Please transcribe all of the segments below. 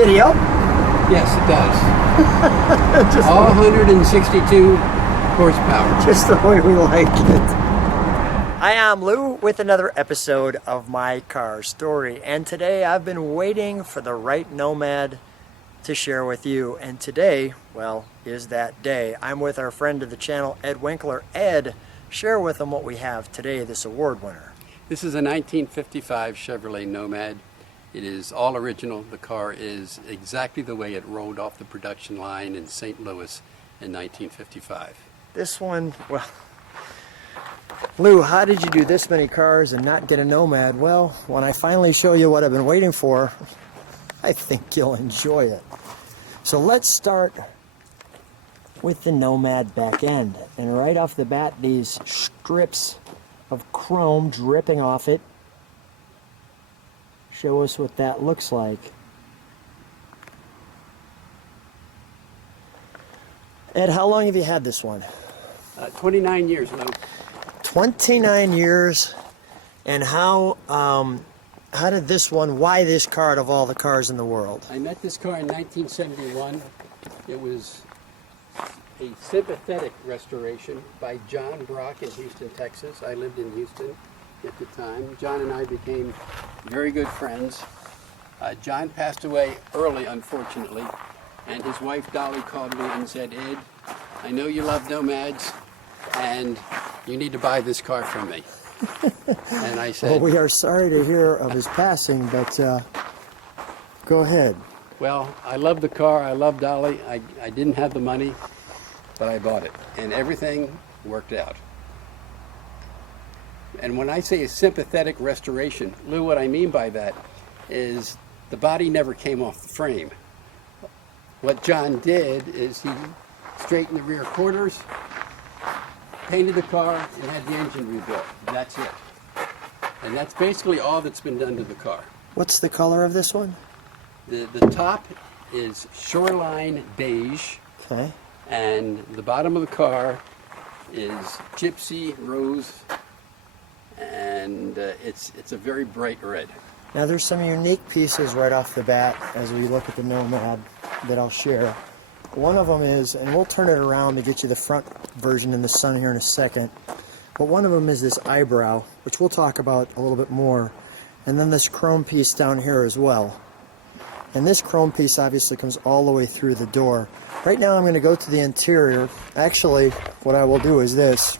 giddy up? Yes, it does. All 162 horsepower. Just the way we like it. Hi, I'm Lou with another episode of My Car Story, and today I've been waiting for the right Nomad to share with you, and today, well, is that day. I'm with our friend of the channel, Ed Winkler. Ed, share with them what we have today, this award winner. This is a 1955 Chevrolet Nomad. It is all original. The car is exactly the way it rolled off the production line in St. Louis in 1955. This one, well, Lou, how did you do this many cars and not get a Nomad? Well, when I finally show you what I've been waiting for, I think you'll enjoy it. So let's start with the Nomad back end. And right off the bat, these strips of chrome dripping off it show us what that looks like. Ed, how long have you had this one? 29 years, Lou. 29 years. And how did this one, why this car out of all the cars in the world? I met this car in 1971. It was a sympathetic restoration by John Brock in Houston, Texas. I lived in Houston at the time. John and I became very good friends. John passed away early, unfortunately, and his wife Dolly called me and said, Ed, I know you love Nomads, and you need to buy this car from me. And I said, well, we are sorry to hear of his passing, but go ahead. Well, I love the car. I love Dolly. I didn't have the money, but I bought it, and everything worked out. And when I say a sympathetic restoration, Lou, what I mean by that is the body never came off the frame. What John did is he straightened the rear quarters, painted the car, and had the engine rebuilt. That's it. And that's basically all that's been done to the car. What's the color of this one? The top is Shoreline Beige. Okay. And the bottom of the car is Gypsy Rose, and it's a very bright red. Now there's some unique pieces right off the bat as we look at the Nomad that I'll share. One of them is, and we'll turn it around to get you the front version in the sun here in a second, but one of them is this eyebrow, which we'll talk about a little bit more, and then this chrome piece down here as well. And this chrome piece obviously comes all the way through the door. Right now I'm going to go to the interior. Actually, what I will do is this.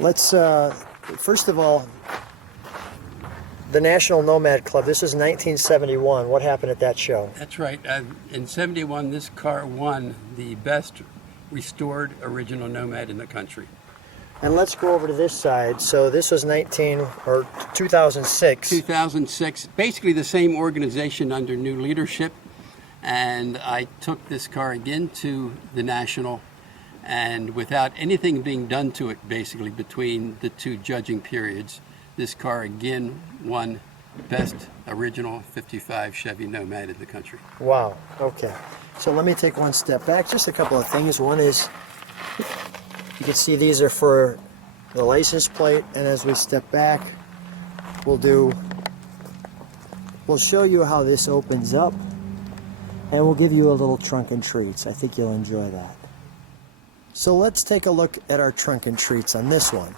Let's, first of all, the National Nomad Club. This is 1971. What happened at that show? That's right. In 71, this car won the best restored original Nomad in the country. And let's go over to this side. So this was 2006. 2006. Basically the same organization under new leadership. And I took this car again to the National, and without anything being done to it, basically, between the two judging periods, this car again won best original 55 Chevy Nomad in the country. Wow. Okay. So let me take one step back. Just a couple of things. One is, you can see these are for the license plate, and as we step back, we'll show you how this opens up. And we'll give you a little trunk and treats. I think you'll enjoy that. So let's take a look at our trunk and treats on this one.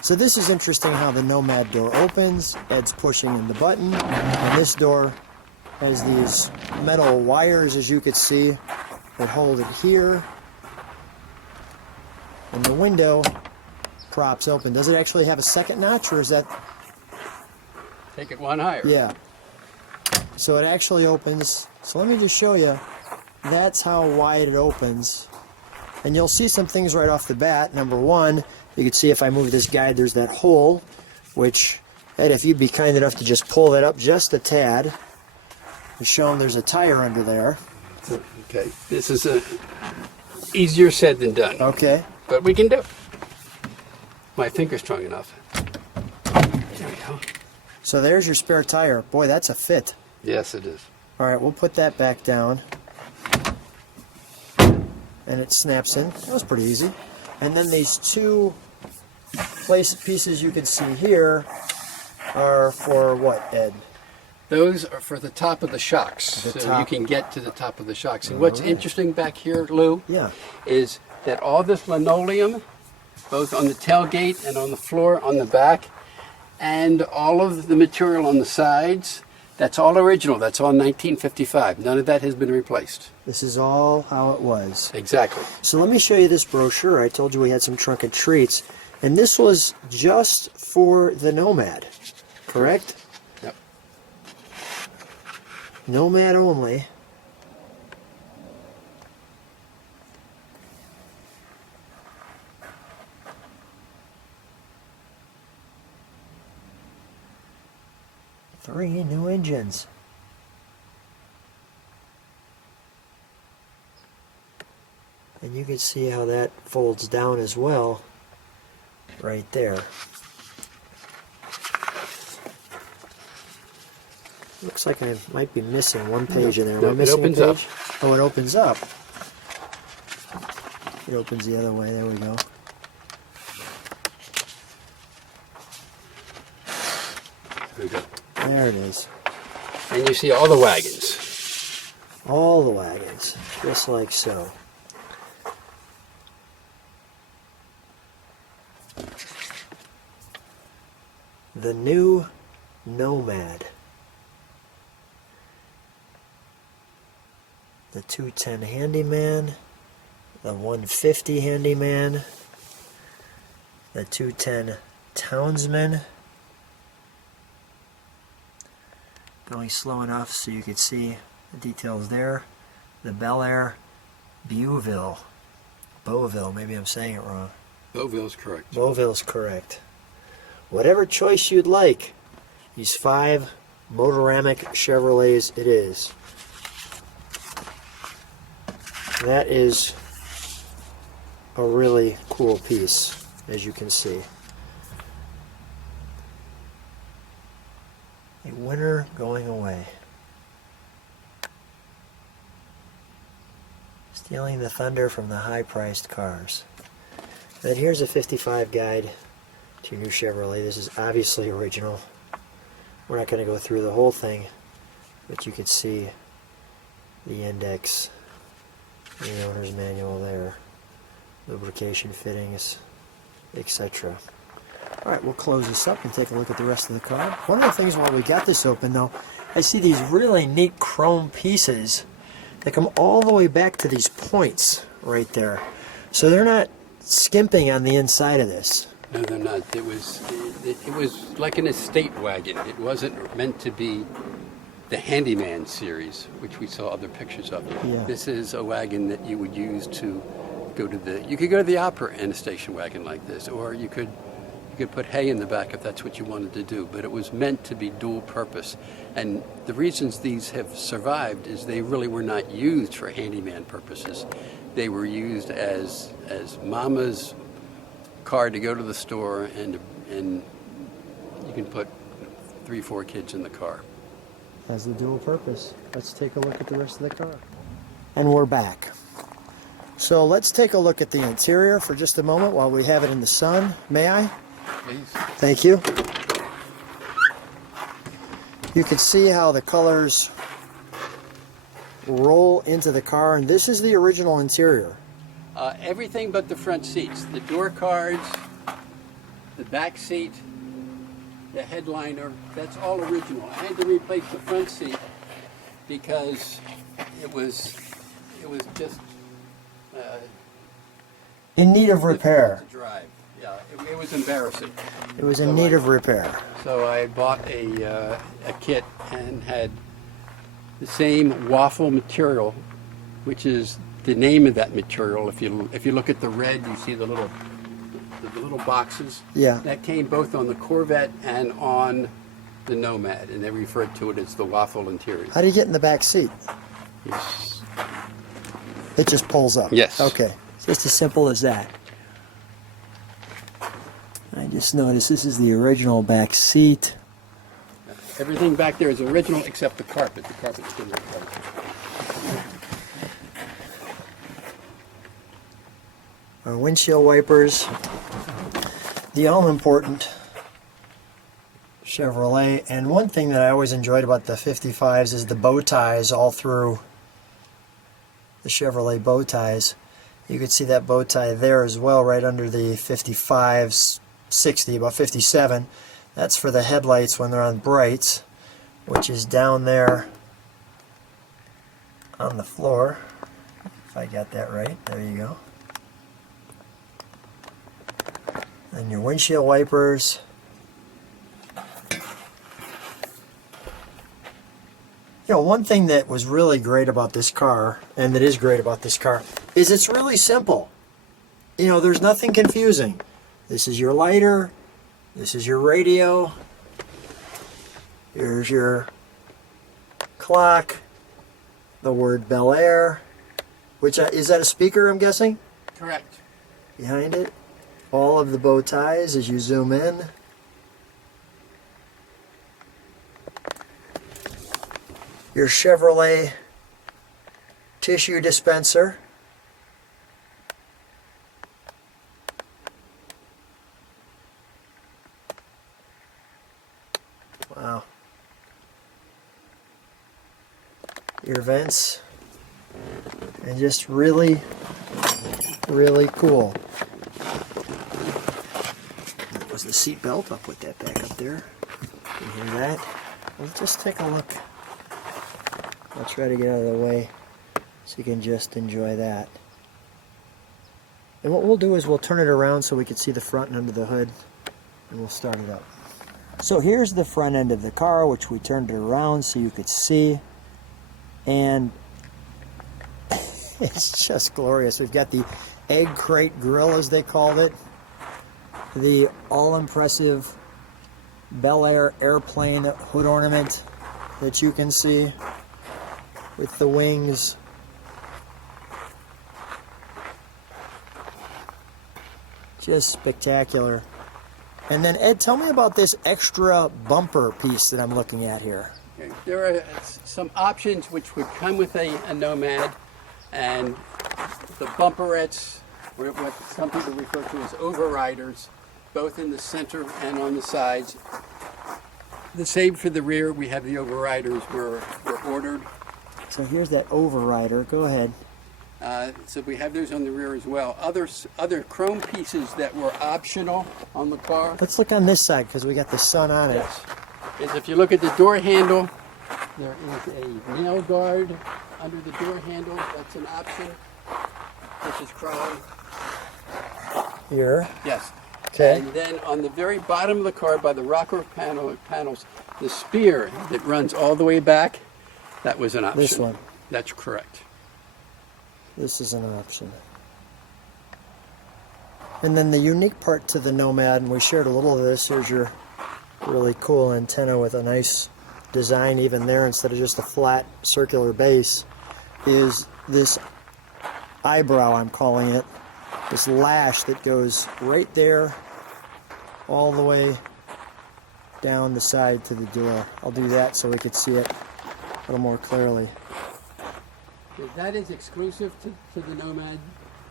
So this is interesting how the Nomad door opens. Ed's pushing in the button. And this door has these metal wires, as you could see, that hold it here. And the window props open. Does it actually have a second notch, or is that... Take it one higher. Yeah. So it actually opens. So let me just show you. That's how wide it opens. And you'll see some things right off the bat. Number one, you can see if I move this guide, there's that hole, which, Ed, if you'd be kind enough to just pull that up just a tad, and show them there's a tire under there. Okay, this is easier said than done. Okay. But we can do it. My finger's strong enough. There we go. So there's your spare tire. Boy, that's a fit. Yes, it is. All right, we'll put that back down. And it snaps in. That was pretty easy. And then these two pieces you can see here are for what, Ed? Those are for the top of the shocks, The so top. you can get to the top of the shocks. And what's interesting back here, Lou, Yeah. is that all this linoleum, both on the tailgate and on the floor on the back, and all of the material on the sides, that's all original. That's all 1955. None of that has been replaced. This is all how it was. Exactly. So let me show you this brochure. I told you we had some trunk and treats. And this was just for the Nomad, correct? Yep. Nomad only. Three new engines. And you can see how that folds down as well, right there. Looks like I might be missing one page in there. Am I No, it missing opens a up. page? Oh, it opens up. It opens the other way. There we go. There we go. There it is. And you see all the wagons. All the wagons, just like so. The new Nomad. The 210 Handyman, the 150 Handyman, the 210 Townsman. Going slow enough so you can see the details there. The Bel Air Beauville. Beauville, maybe I'm saying it wrong. Beauville's correct. Beauville's correct. Whatever choice you'd like, these 5 Motoramic Chevrolets it is. That is a really cool piece, as you can see. A winter going away. Stealing the thunder from the high-priced cars. Then here's a 55 guide to your new Chevrolet. This is obviously original. We're not going to go through the whole thing, but you can see the index, the owner's manual there, lubrication fittings, etc. Alright, we'll close this up and take a look at the rest of the car. One of the things while we got this open though, I see these really neat chrome pieces that come all the way back to these points right there. So they're not skimping on the inside of this. No, they're not. It was like an estate wagon. It wasn't meant to be the Handyman series, which we saw other pictures of. Yeah. This is a wagon that you would use to go to the. You could go to the opera in a station wagon like this, or you could put hay in the back if that's what you wanted to do. But it was meant to be dual purpose, and the reasons these have survived is they really were not used for handyman purposes. They were used as mama's car to go to the store, and you can put 3-4 kids in the car. Has the dual purpose. Let's take a look at the rest of the car. And we're back. So let's take a look at the interior for just a moment while we have it in the sun. May I? Please. Thank you. You can see how the colors roll into the car, and this is the original interior. Everything but the front seats. The door cards, the back seat, the headliner, that's all original. I had to replace the front seat because it was just In need of repair. to drive. Yeah, it was embarrassing. It was in need of repair. So I bought a kit and had the same waffle material, which is the name of that material. If you look at the red, you see the little boxes. Yeah. That came both on the Corvette and on the Nomad, and they referred to it as the waffle interior. How do you get in the back seat? It just pulls up. Yes. Okay. Just as simple as that. I just noticed this is the original back seat. Everything back there is original except the carpet. The carpet's been replaced. Our windshield wipers. The all-important Chevrolet. And one thing that I always enjoyed about the 55s is the bow ties all through the Chevrolet bow ties. You could see that bow tie there as well, right under the 55s, 60, about 57. That's for the headlights when they're on brights, which is down there on the floor. If I got that right, there you go. Then your windshield wipers. You know, one thing that was really great about this car, and that is great about this car, is it's really simple. You know, there's nothing confusing. This is your lighter. This is your radio. Here's your clock. The word Bel Air. Which, is that a speaker, I'm guessing? Correct. Behind it. All of the bow ties as you zoom in. Your Chevrolet tissue dispenser. Wow. Your vents. And just really, really cool. That was the seat belt. I'll put that back up there. You hear that? Let's just take a look. I'll try to get out of the way so you can just enjoy that. And what we'll do is we'll turn it around so we can see the front and under the hood, and we'll start it up. So here's the front end of the car, which we turned it around so you could see. And it's just glorious. We've got the egg crate grill, as they called it. The all-impressive Bel Air airplane hood ornament that you can see with the wings. Just spectacular. And then, Ed, tell me about this extra bumper piece that I'm looking at here. Okay. There are some options which would come with a Nomad, and the bumperettes, or what some people refer to as overriders, both in the center and on the sides. The same for the rear. We have the overriders were ordered. So here's that overrider. Go ahead. So we have those on the rear as well. Other chrome pieces that were optional on the car. Let's look on this side because we got the sun on it. Yes. Is if you look at the door handle, there is a nail guard under the door handle. That's an option. This is chrome. Here. Yes. Okay. And then on the very bottom of the car, by the rocker panels, the spear that runs all the way back, that was an option. This one. That's correct. This is an option. And then the unique part to the Nomad, and we shared a little of this, here's your really cool antenna with a nice design even there instead of just a flat circular base, is this eyebrow, I'm calling it, this lash that goes right there all the way down the side to the door. I'll do that so we could see it a little more clearly. That is exclusive to the Nomad.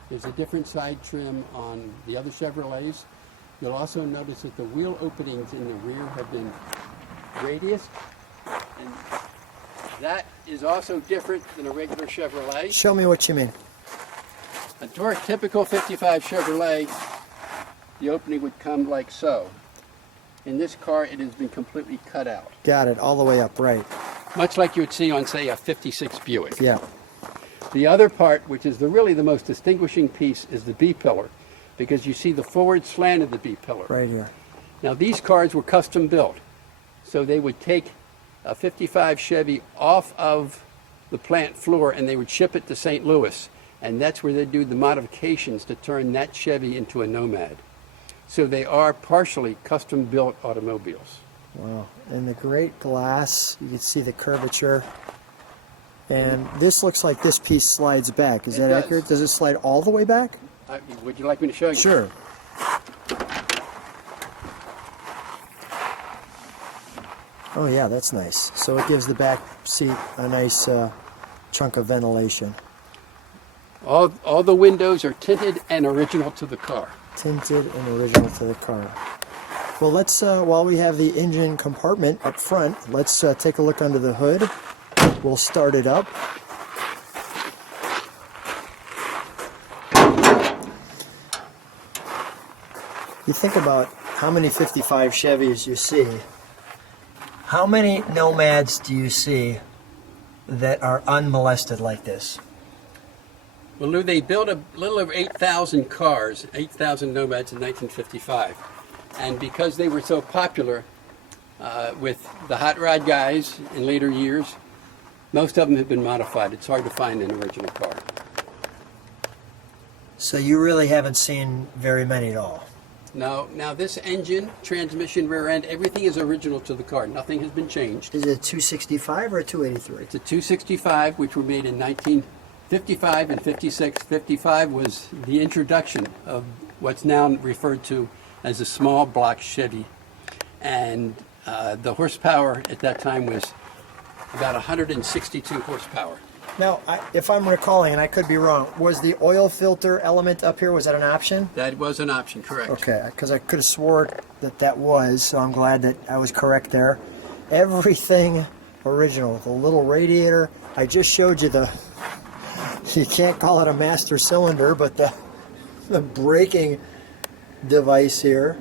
There's a different side trim on the other Chevrolets. You'll also notice that the wheel openings in the rear have been radiused, and that is also different than a regular Chevrolet. Show me what you mean. A typical 55 Chevrolet, the opening would come like so. In this car, it has been completely cut out. Got it, all the way up, right. Much like you would see on, say, a 56 Buick. Yeah. The other part, which is really the most distinguishing piece, is the B-pillar, because you see the forward slant of the B-pillar. Right here. Now, these cars were custom built, so they would take a 55 Chevy off of the plant floor and they would ship it to St. Louis, and that's where they do the modifications to turn that Chevy into a Nomad. So they are partially custom built automobiles. Wow. And the great glass, you can see the curvature. And this looks like this piece slides back. Is that accurate? Does it slide all the way back? Would you like me to show you? Sure. Oh yeah, that's nice. So it gives the back seat a nice chunk of ventilation. All the windows are tinted and original to the car. Tinted and original to the car. Well, let's, while we have the engine compartment up front, let's take a look under the hood. We'll start it up. You think about how many 55 Chevys you see. How many Nomads do you see that are unmolested like this? Well, Lou, they built a little over 8,000 cars, 8,000 Nomads in 1955. And because they were so popular with the hot rod guys in later years, most of them have been modified. It's hard to find an original car. So you really haven't seen very many at all? Now this engine, transmission, rear end, everything is original to the car. Nothing has been changed. Is it a 265 or a 283? It's a 265, which were made in 1955 and 56. 55 was the introduction of what's now referred to as a small block Chevy. And the horsepower at that time was about 162 horsepower. Now, if I'm recalling, and I could be wrong, was the oil filter element up here, was that an option? That was an option, correct. Okay, because I could have swore that was, so I'm glad that I was correct there. Everything original. The little radiator, I just showed you you can't call it a master cylinder, but the braking device here.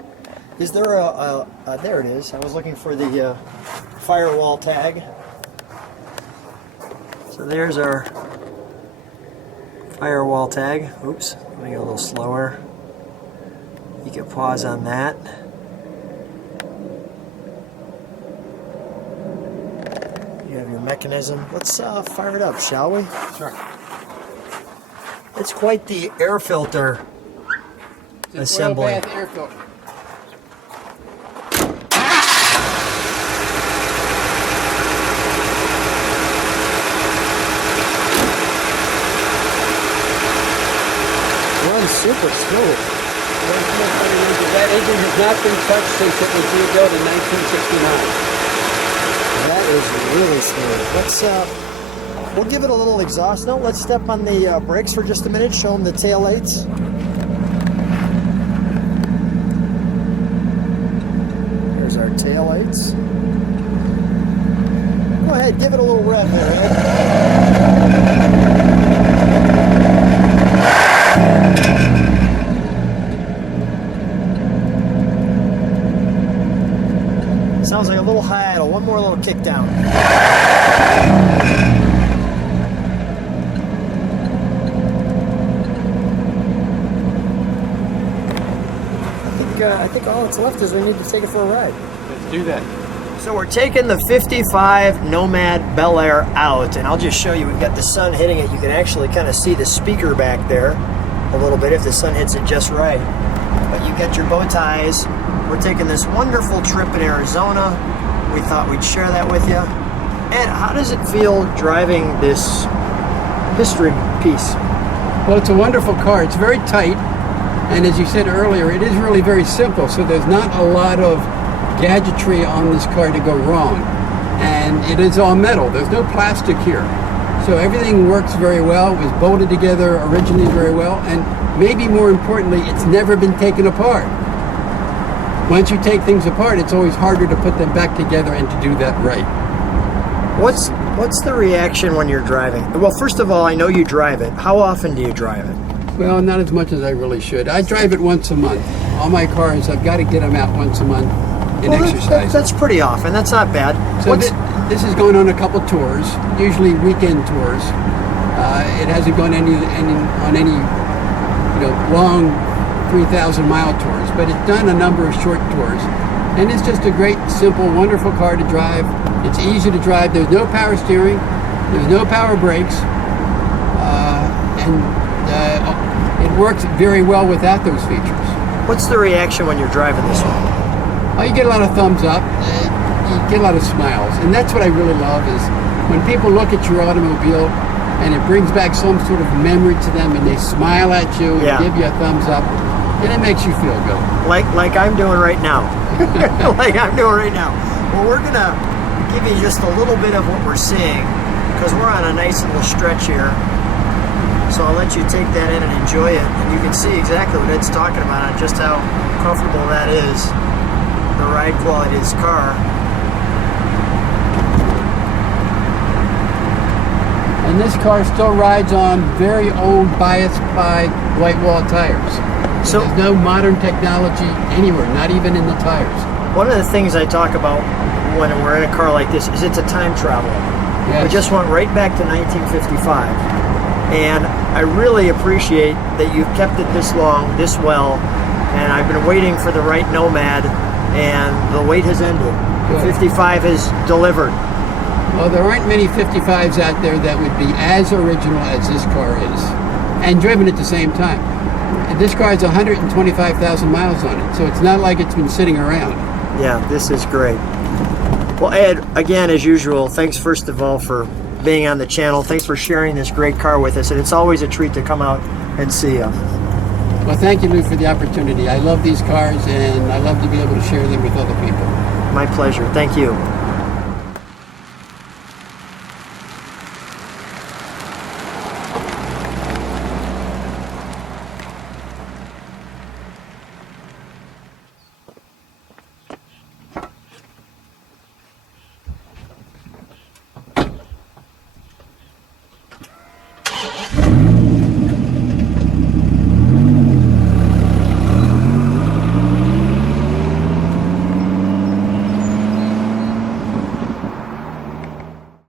Is there there it is. I was looking for the firewall tag. So there's our firewall tag. Oops, let me go a little slower. You can pause on that. You have your mechanism. Let's fire it up, shall we? Sure. It's quite the air filter assembly. Oil bath air filter. Super smooth. That engine has not been touched since it was rebuilt in 1969. That is really smooth. Let's we'll give it a little exhaust note. Let's step on the brakes for just a minute. Show them the tail lights. There's our tail lights. Go ahead, give it a little rev there, Ed. Sounds like a little high idle. One more little kick down. I think all that's left is we need to take it for a ride. Let's do that. So we're taking the 55 Nomad Bel Air out, and I'll just show you. We've got the sun hitting it. You can actually kind of see the speaker back there a little bit if the sun hits it just right. But you got your bow ties. We're taking this wonderful trip in Arizona. We thought we'd share that with you. Ed, how does it feel driving this history piece? Well, it's a wonderful car. It's very tight, and as you said earlier, it is really very simple, so there's not a lot of gadgetry on this car to go wrong. And it is all metal. There's no plastic here. So everything works very well. It was bolted together originally very well, and maybe more importantly, it's never been taken apart. Once you take things apart, it's always harder to put them back together and to do that right. What's the reaction when you're driving? Well, first of all, I know you drive it. How often do you drive it? Well, not as much as I really should. I drive it once a month. All my cars, I've got to get them out once a month and exercise. That's pretty often. That's not bad. So this is going on a couple tours, usually weekend tours. It hasn't gone on any long 3,000-mile tours, but it's done a number of short tours. And it's just a great, simple, wonderful car to drive. It's easy to drive. There's no power steering. There's no power brakes. It works very well without those features. What's the reaction when you're driving this one? Oh, you get a lot of thumbs up. You get a lot of smiles. And that's what I really love is when people look at your automobile and it brings back some sort of memory to them and they smile at you and give you a thumbs up, and it makes you feel good. Like I'm doing right now. Like I'm doing right now. Well, we're going to give you just a little bit of what we're seeing because we're on a nice little stretch here. So I'll let you take that in and enjoy it. And you can see exactly what Ed's talking about, just how comfortable that is. the ride quality of this car. And this car still rides on very old bias by white wall tires. So there's no modern technology anywhere, not even in the tires. one of the things I talk about when we're in a car like this is it's a time travel. Yes. We just went right back to 1955. And I really appreciate that you've kept it this long, this well. And I've been waiting for the right Nomad, and the wait has ended. The Good. 55 has delivered. Well, there aren't many 55s out there that would be as original as this car is, and driven at the same time. And this car has 125,000 miles on it, so it's not like it's been sitting around. Yeah, this is great. Well, Ed, again, as usual, thanks first of all for being on the channel. Thanks for sharing this great car with us, and it's always a treat to come out and see you. Well, thank you, Lou, for the opportunity. I love these cars, and I love to be able to share them with other people. My pleasure. Thank you.